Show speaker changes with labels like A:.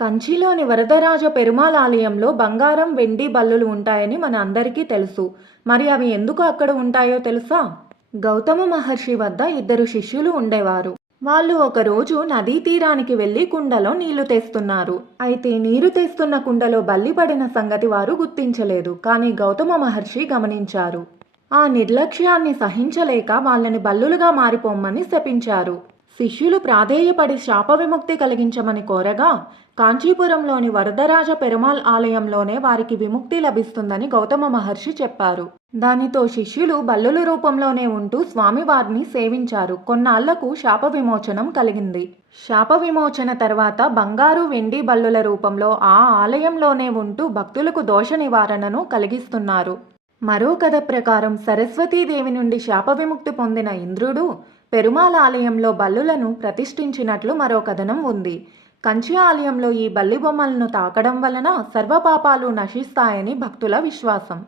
A: కంచిలోని వరదరాజ పెరుమాళ్ ఆలయంలో బంగారం వెండి బల్లులు ఉంటాయని మన అందరికీ తెలుసు. మరి అవి ఎందుకు అక్కడ ఉంటాయో తెలుసా? గౌతమ మహర్షి వద్ద ఇద్దరు శిష్యులు ఉండేవారు. వాళ్ళు ఒకరోజు నదీ తీరానికి వెళ్ళి కుండలో నీళ్ళు తెస్తున్నారు. అయితే నీరు తెస్తున్న కుండలో బల్లి పడిన సంగతి వారు గుర్తించలేదు. కానీ గౌతమ మహర్షి గమనించారు. ఆ నిర్లక్ష్యాన్ని సహించలేక వాళ్ళని బల్లులుగా మారిపోమ్మని శపించారు. శిష్యులు ప్రాధేయపడి శాప విముక్తి కలిగించమని కోరగా కాంచీపురంలోని వరదరాజ పెరుమాల్ ఆలయంలోనే వారికి విముక్తి లభిస్తుందని గౌతమ మహర్షి చెప్పారు. దానితో శిష్యులు బల్లుల రూపంలోనే ఉంటూ స్వామివారిని సేవించారు. కొన్నాళ్ళకు శాప విమోచనం కలిగింది. శాప విమోచన తర్వాత బంగారు వెండి బల్లుల రూపంలో ఆ ఆలయంలోనే ఉంటూ భక్తులకు దోష నివారణను కలిగిస్తున్నారు. మరో కథ ప్రకారం సరస్వతీదేవి నుండి శాప విముక్తి పొందిన ఇంద్రుడు పెరుమాల ఆలయంలో బల్లులను ప్రతిష్ఠించినట్లు మరో కథనం ఉంది. కంచి ఆలయంలో ఈ బల్లి బొమ్మలను తాకడం వలన సర్వపాపాలు నశిస్తాయని భక్తుల విశ్వాసం.